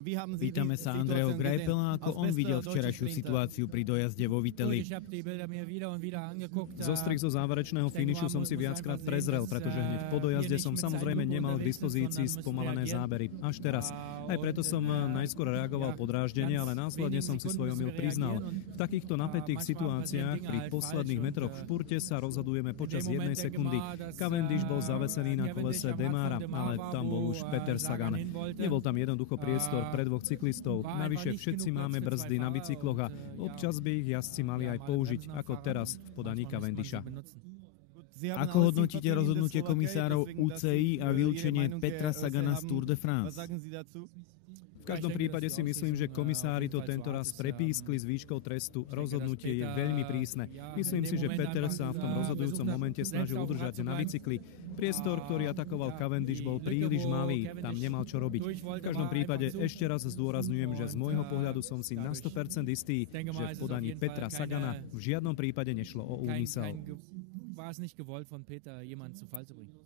Pýtame sa Andreho Greipela, ako on videl včerajšiu situáciu pri dojazde vo Viteli. Zostrih zo záverečného finišu som si viackrát prezrel, pretože hneď po dojazde som samozrejme nemal k dispozícii spomalené zábery. Až teraz. Aj preto som najskôr reagoval podráždenie, ale následne som si svoj omyl priznal. V takýchto napätých situáciách pri posledných metroch v špurte sa rozhodujeme počas jednej sekundy. Cavendish bol zavesený na kolese Demara, ale tam bol už Peter Sagan. Nebol tam jednoducho priestor pre dvoch cyklistov. Navyše všetci máme brzdy na bicykloch a občas by ich jazdci mali aj použiť, ako teraz v podaní Cavendisha. Ako hodnotíte rozhodnutie komisárov UCI a vylúčenie Petra Sagana z Tour de France? V každom prípade si myslím, že komisári to tento raz prepískli s výškou trestu. Rozhodnutie je veľmi prísne. Myslím si, že Peter sa v tom rozhodujúcom momente snažil udržať na bicykli. Priestor, ktorý atakoval Cavendish, bol príliš malý. Tam nemal čo robiť. V každom prípade ešte raz zdôrazňujem, že z môjho pohľadu som si na 100% istý, že v podaní Petra Sagana v žiadnom prípade nešlo o úmysel. War es nicht gewollt von Peter, jemanden zu Fall zu bringen.